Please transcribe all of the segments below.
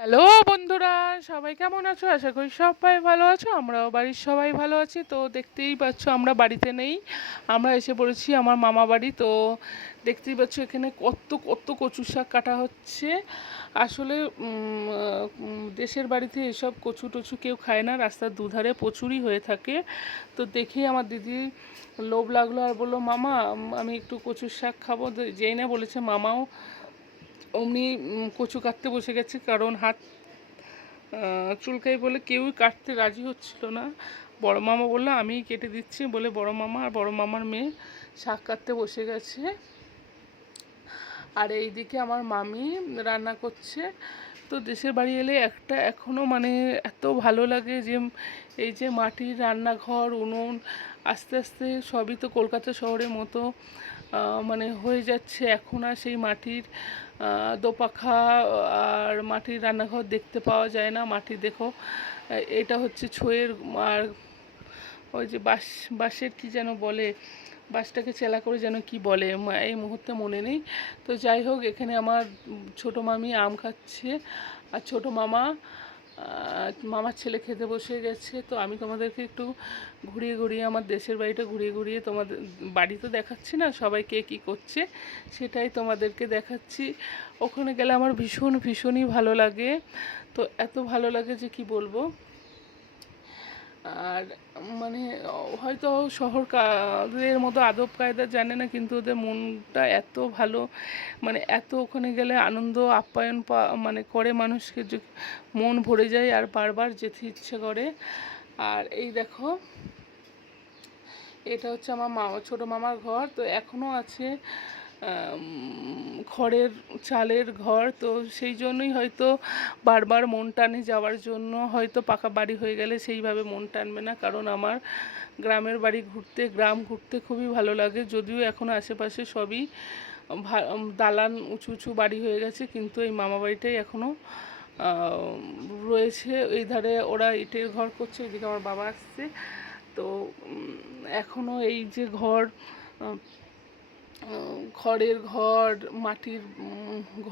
Hello বন্ধুরা, সবাই কেমন আছো? আশা করি সবাই ভালো আছো, আমরাও বাড়ির সবাই ভালো আছি। তো দেখতেই পাচ্ছ আমরা বাড়িতে নেই, আমরা এসে পড়েছি আমার মামা বাড়ি। তো দেখতেই পাচ্ছ এখানে কত কত কচু শাক কাটা হচ্ছে। আসলে দেশের বাড়িতে এসব কচু টচু কেউ খায় না, রাস্তার দুধারে প্রচুরই হয়ে থাকে। তো দেখেই আমার দিদি লোভ লাগল আর বলল, মামা আমি একটু কচুর শাক খাব। যেই না বলেছে মামাও অমনি কচু কাটতে বসে গেছে, কারণ হাত চুলকাই বলে কেউই কাটতে রাজি হচ্ছিল না। বড় মামা বলল, আমিই কেটে দিচ্ছি, বলে বড় মামা, আর বড় মামার মেয়ে শাক কাটতে বসে গেছে। আর এইদিকে আমার মামি রান্না করছে। তো দেশের বাড়ি এলে একটা এখনও মানে এত ভালো লাগে যে, এই যে মাটির রান্নাঘর, উনুন, আস্তে আস্তে সবই তো কলকাতা শহরের মতো। মানে হয়ে যাচ্ছে এখন আর সেই মাটির দোপাখা, আর মাটির রান্নাঘর দেখতে পাওয়া যায় না, মাটি দেখো। এটা হচ্ছে ছইয়ের আর ওই যে বাঁশ, বাঁশের কি যেন বলে, বাঁশটাকে চেলা করে যেন কি বলে এই মুহূর্তে মনে নেই। তো যাই হোক, এখানে আমার ছোট মামি আম খাচ্ছে, আর ছোটো মামা মামার ছেলে খেতে বসে গেছে, তো আমি তোমাদেরকে একটু ঘুরিয়ে ঘুরিয়ে আমার দেশের বাড়িটা ঘুরিয়ে ঘুরিয়ে তোমাদের বাড়ি তো দেখাচ্ছি না, সবাই কে কী করছে সেটাই তোমাদেরকে দেখাচ্ছি। ওখানে গেলে আমার ভীষণ ভীষণই ভালো লাগে, তো এত ভালো লাগে যে কি বলব? আর মানে হয়তো শহর কাদের মতো আদব কায়দা জানে না, কিন্তু ওদের মনটা এত ভালো মানে এত ওখানে গেলে আনন্দ, আপ্যায়ন মানে করে মানুষকে মন ভরে যায় আর বারবার যেতে ইচ্ছে করে। আর এই দেখো, এটা হচ্ছে আমার মা ছোটো মামার ঘর, তো এখনও আছে। খড়ের, চালের ঘর, তো সেই জন্যই হয়তো বারবার মন টানে যাওয়ার জন্য। হয়তো পাকা বাড়ি হয়ে গেলে সেইভাবে মন টানবে না, কারণ আমার গ্রামের বাড়ি ঘুরতে, গ্রাম ঘুরতে খুবই ভালো লাগে। যদিও এখন আশেপাশে সবই দালান উঁচু উঁচু বাড়ি হয়ে গেছে, কিন্তু এই মামা বাড়িটাই এখনও রয়েছে। এই ধারে ওরা ইটের ঘর করছে, এদিকে আমার বাবা আসছে। তো এখনও এই যে ঘর খড়ের ঘর, মাটির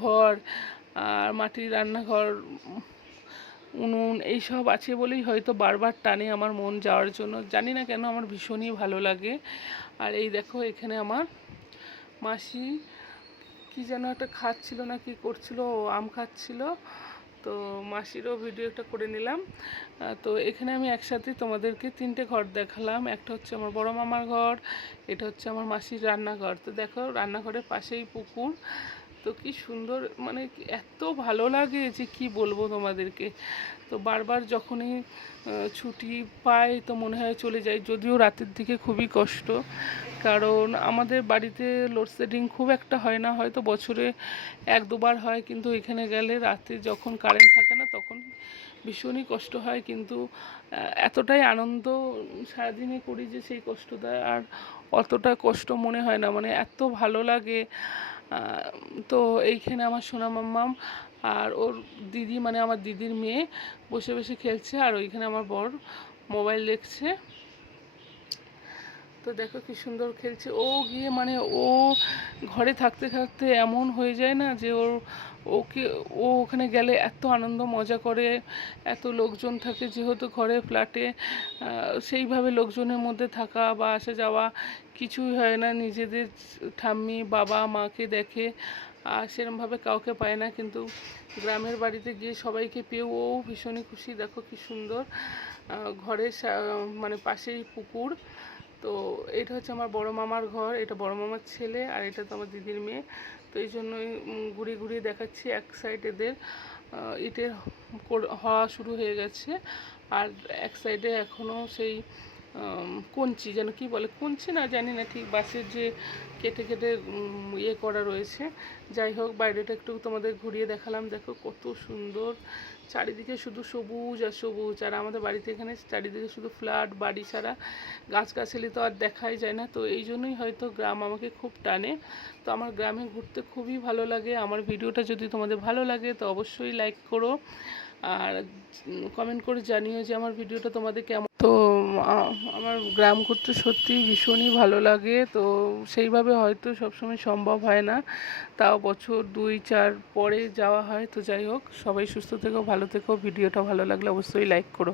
ঘর, আর মাটির রান্নাঘর উনুন, এইসব আছে বলেই হয়তো বারবার টানে আমার মন যাওয়ার জন্য। জানি না কেন আমার ভীষণই ভালো লাগে। আর এই দেখো এখানে আমার মাসি কি যেন একটা খাচ্ছিল না কি করছিল আম খাচ্ছিল। তো মাসিরও ভিডিও একটা করে নিলাম। তো এখানে আমি একসাথে তোমাদেরকে তিনটে ঘর দেখালাম। একটা হচ্ছে আমার বড় মামার ঘর, এটা হচ্ছে আমার মাসির রান্নাঘর। তো দেখো, রান্নাঘরের পাশেই পুকুর। তো কি সুন্দর মানে এত ভালো লাগে যে কি বলব তোমাদেরকে। তো বারবার যখনই ছুটি পাই তো মনে হয় চলে যাই, যদিও রাতের দিকে খুবই কষ্ট। কারণ আমাদের বাড়িতে লোডশেডিং খুব একটা হয় না, হয়তো বছরে এক দুবার হয়, কিন্তু এখানে গেলে রাতে যখন কারেন্ট থাকে না, তখন ভীষণই কষ্ট হয়। কিন্তু এতটাই আনন্দ সারাদিনে করি যে সেই কষ্টটা, আর অতটা কষ্ট মনে হয় না। মানে এত ভালো লাগে তো এইখানে আমার সোনা মাম্মাম আর ওর দিদি মানে আমার দিদির মেয়ে বসে বসে খেলছে আর ওইখানে আমার বর মোবাইল দেখছে। তো দেখো কি সুন্দর খেলছে। ও গিয়ে মানে ও ঘরে থাকতে থাকতে এমন হয়ে যায় না যে ওর ওকে, ও ওখানে গেলে এত আনন্দ মজা করে, এত লোকজন থাকে যেহেতু ঘরে ফ্ল্যাটে সেইভাবে লোকজনের মধ্যে থাকা বা আসা যাওয়া কিছুই হয় না। নিজেদের ঠাম্মি, বাবা, মাকে দেখে আর সেরমভাবে কাউকে পায় না। কিন্তু গ্রামের বাড়িতে গিয়ে সবাইকে পেয়ে ও ভীষণই খুশি। দেখো কি সুন্দর ঘরের মানে পাশেই পুকুর। তো এটা হচ্ছে আমার বড় মামার ঘর, এটা বড় মামার ছেলে আর এটা তো আমার দিদির মেয়ে। তো এই জন্যই ঘুরিয়ে ঘুরিয়ে দেখাচ্ছি এক সাইড এদের ইটের হওয়া শুরু হয়ে গেছে। আর এক সাইডে এখনও সেই কঞ্চি যেন কি বলে, কঞ্চি না, জানি না ঠিক, বাঁশের যে কেটে কেটে ইয়ে করা রয়েছে। যাই হোক, বাইরেটা একটু তোমাদের ঘুরিয়ে দেখালাম। দেখো কত সুন্দর, চারিদিকে শুধু সবুজ আর সবুজ। আর আমাদের বাড়িতে এখানে চারিদিকে শুধু ফ্ল্যাট, বাড়ি ছাড়া গাছগাছালি তো আর দেখাই যায় না। তো এই জন্যই হয়তো গ্রাম আমাকে খুব টানে। তো আমার গ্রামে ঘুরতে খুবই ভালো লাগে। আমার ভিডিওটা যদি তোমাদের ভালো লাগে, তো অবশ্যই লাইক করো। আর কমেন্ট করে জানিও যে আমার ভিডিওটা তোমাদের কেমন তো আমার গ্রাম ঘুরতে সত্যি ভীষণই ভালো লাগে। তো, সেইভাবে হয়তো সবসময় সম্ভব হয় না। তাও বছর দুই, চার পরে যাওয়া হয়, তো যাই হোক, সবাই সুস্থ থেকো, ভালো থেকো, ভিডিওটা ভালো লাগলে অবশ্যই লাইক করো।